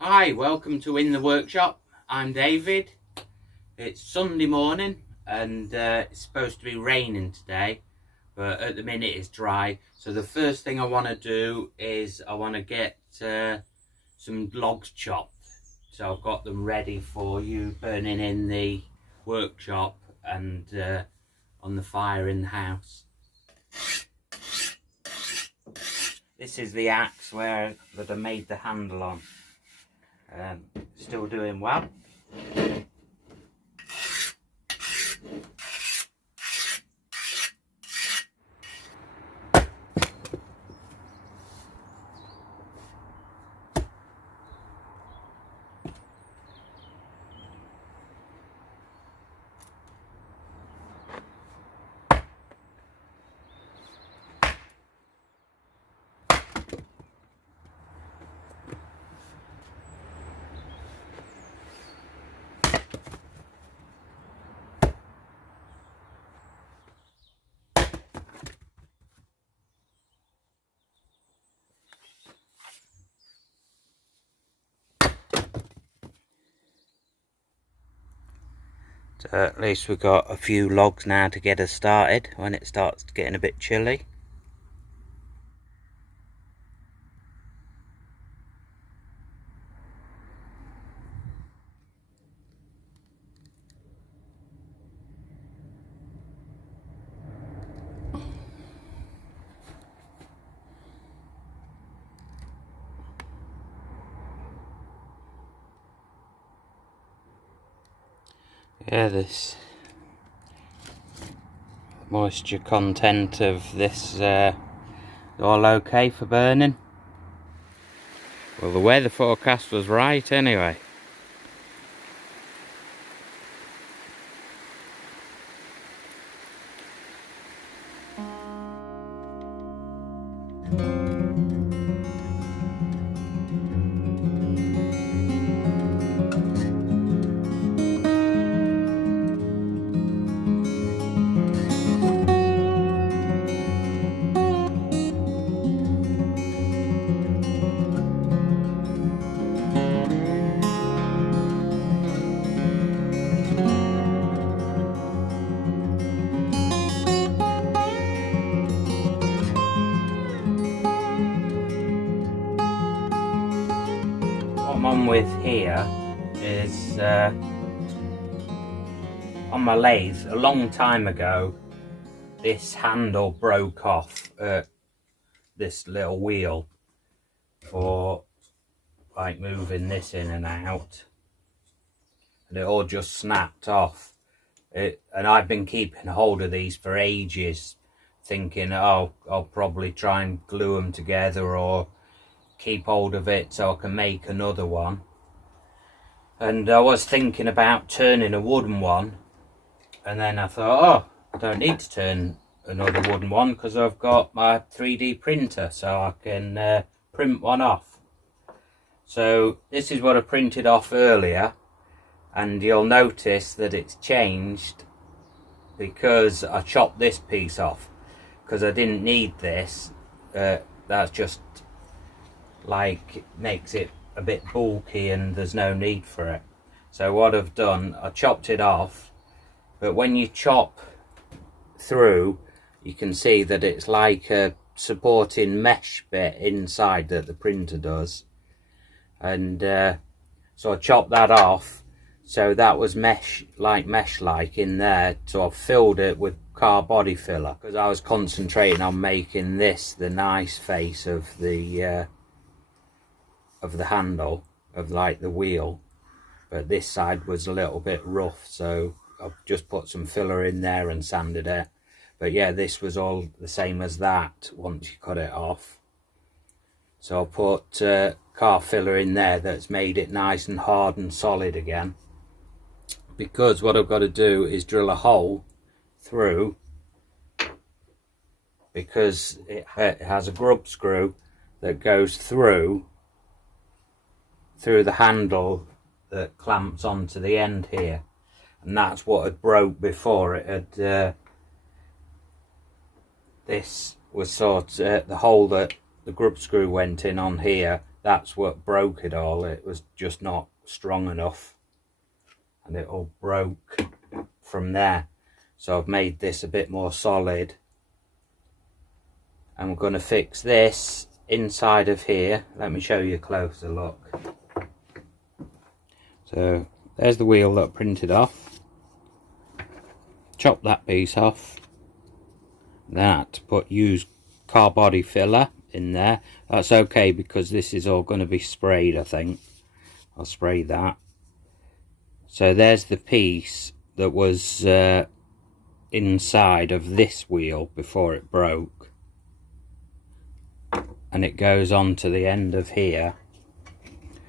Hi, welcome to In the Workshop. I'm David. It's Sunday morning and it's supposed to be raining today, but at the minute it's dry. So the first thing I want to do is I want to get some logs chopped. So I've got them ready for you burning in the workshop and on the fire in the house. This is the axe that I made the handle on. Still doing well. So at least we've got a few logs now to get us started when it starts getting a bit chilly. Yeah, this moisture content of this all okay for burning. Well, the weather forecast was right anyway. What I'm on with here is on my lathe a long time ago. This handle broke off this little wheel for like moving this in and out, and it all just snapped off. And I've been keeping hold of these for ages, thinking, oh, I'll probably try and glue them together or keep hold of it so I can make another one. And I was thinking about turning a wooden one, and then I thought, oh, I don't need to turn another wooden one because I've got my 3D printer, so I can print one off. So this is what I printed off earlier, and you'll notice that it's changed because I chopped this piece off because I didn't need this. That's just like makes it a bit bulky and there's no need for it. So what I've done, I chopped it off, but when you chop through you can see that it's like a supporting mesh bit inside that the printer does, and so I chopped that off, so that was mesh like in there. So I filled it with car body filler because I was concentrating on making this the nice face of the handle of like the wheel, but this side was a little bit rough, so I've just put some filler in there and sanded it. But yeah, this was all the same as that once you cut it off. So I'll put car filler in there that's made it nice and hard and solid again, because what I've got to do is drill a hole through, because it has a grub screw that goes through the handle that clamps onto the end here, and that's what had broke before. It had this was sort of the hole that the grub screw went in on here that's what broke it all. It was just not strong enough, and it all broke from there. So I've made this a bit more solid, and we're going to fix this inside of here. Let me show you a closer look. So there's the wheel that I printed off. Chop that piece off. Then I had to use car body filler in there. That's okay because this is all going to be sprayed, I think. I'll spray that. So there's the piece that was inside of this wheel before it broke, and it goes on to the end of here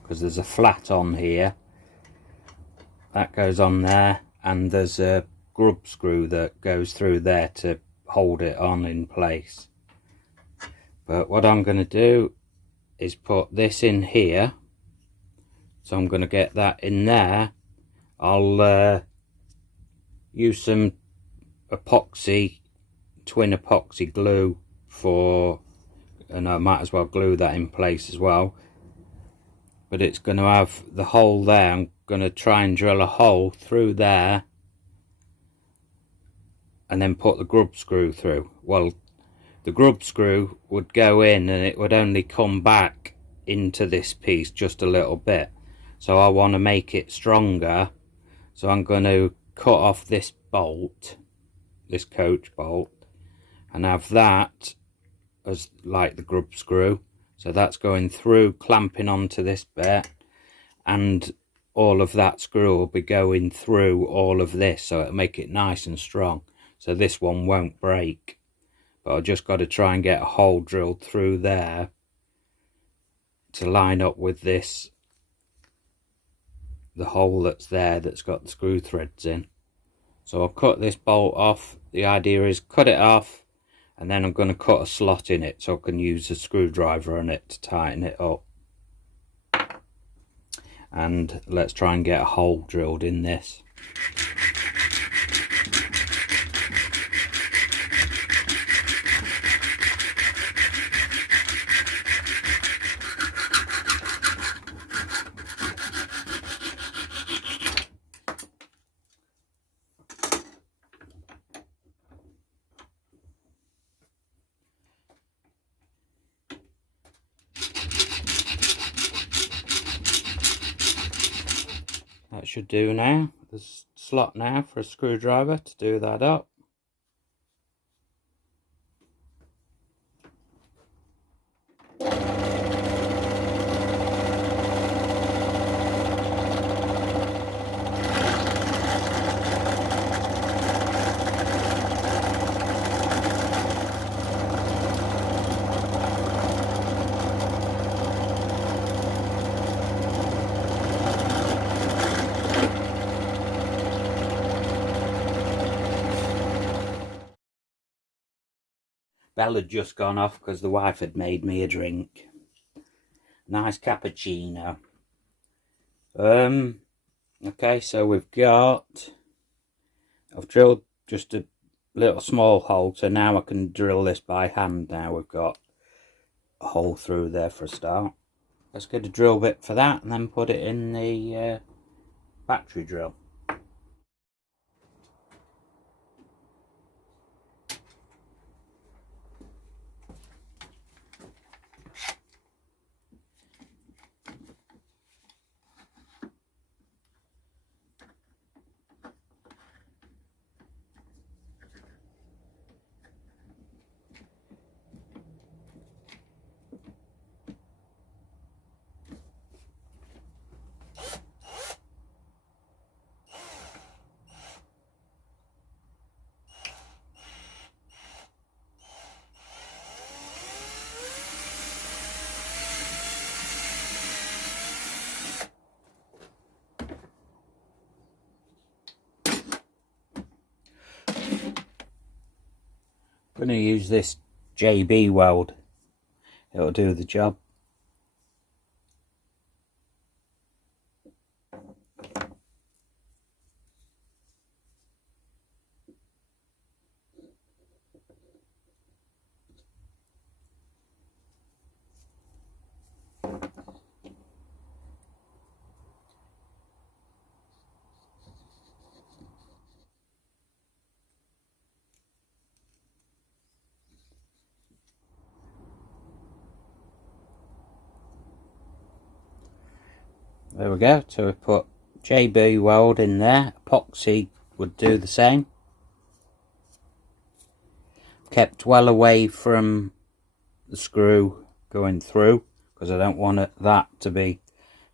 because there's a flat on here that goes on there, and there's a grub screw that goes through there to hold it on in place. But what I'm going to do is put this in here, so I'm going to get that in there. I'll use some epoxy, twin epoxy glue and I might as well glue that in place as well. But it's going to have the hole there. I'm going to try and drill a hole through there and then put the grub screw through. Well, the grub screw would go in and it would only come back into this piece just a little bit. So I want to make it stronger. So I'm going to cut off this bolt, this coach bolt, and have that as like the grub screw. So that's going through, clamping onto this bit, and all of that screw will be going through all of this, so it'll make it nice and strong. So this one won't break. But I've just got to try and get a hole drilled through there to line up with this, the hole that's there that's got the screw threads in. So I'll cut this bolt off. The idea is cut it off, and then I'm going to cut a slot in it so I can use a screwdriver on it to tighten it up. And let's try and get a hole drilled in this. That should do now. There's a slot now for a screwdriver to do that up. Bell had just gone off because the wife had made me a drink. Nice cappuccino. Okay, so we've got... I've drilled just a little small hole, so now I can drill this by hand now. We've got a hole through there for a start. Let's get a drill bit for that and then put it in the battery drill. I'm going to use this JB weld. It'll do the job. There we go. So we put JB weld in there. Epoxy would do the same. Kept well away from the screw going through because I don't want that to be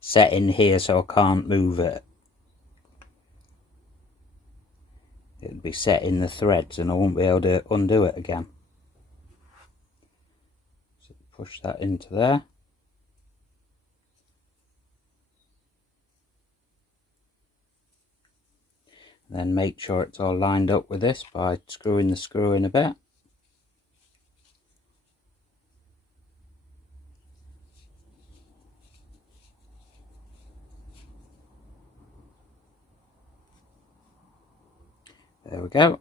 set in here so I can't move it. It'd be set in the threads and I won't be able to undo it again. So push that into there. Then make sure it's all lined up with this by screwing the screw in a bit. There we go.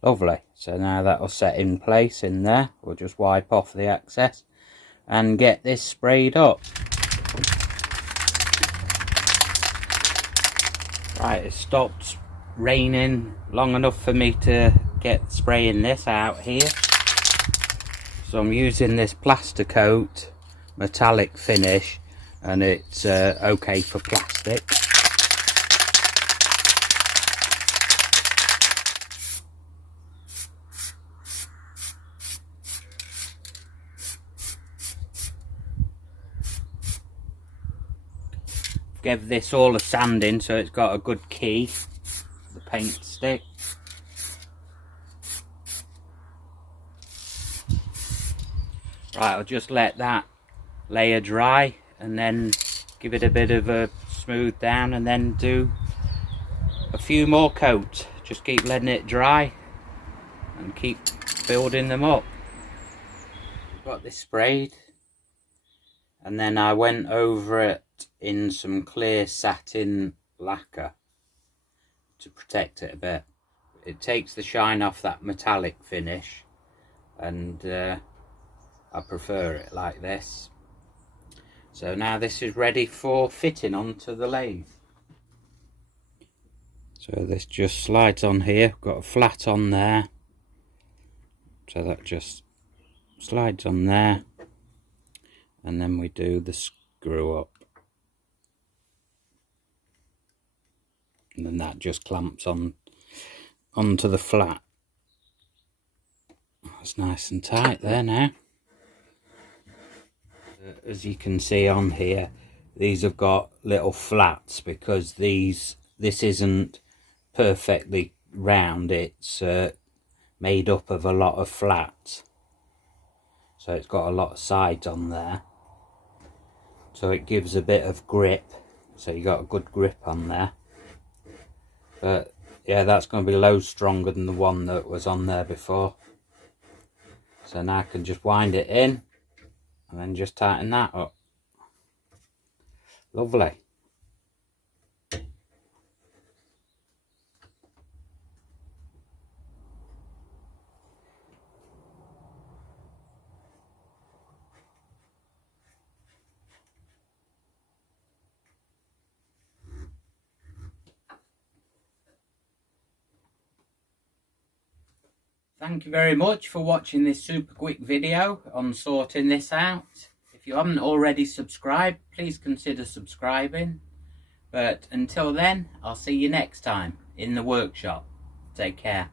Lovely. So now that'll set in place in there. We'll just wipe off the excess and get this sprayed up. Right, it stopped raining long enough for me to get spraying this out here. So I'm using this plaster coat metallic finish, and it's okay for plastic. Give this all a sanding so it's got a good key, the paint stick. Right, I'll just let that layer dry and then give it a bit of a smooth down and then do a few more coats. Just keep letting it dry and keep building them up. Got this sprayed and then I went over it in some clear satin lacquer to protect it a bit. It takes the shine off that metallic finish, and I prefer it like this. So now this is ready for fitting onto the lathe. So this just slides on here. Got a flat on there, so that just slides on there, and then we do the screw up. And then that just clamps on onto the flat. That's nice and tight there now. As you can see on here, these have got little flats because this isn't perfectly round. It's made up of a lot of flats, so it's got a lot of sides on there, so it gives a bit of grip, so you got a good grip on there. But yeah, that's going to be loads stronger than the one that was on there before. So now I can just wind it in and then just tighten that up. Lovely. Thank you very much for watching this super quick video on sorting this out. If you haven't already subscribed, please consider subscribing. But until then, I'll see you next time in the workshop. Take care.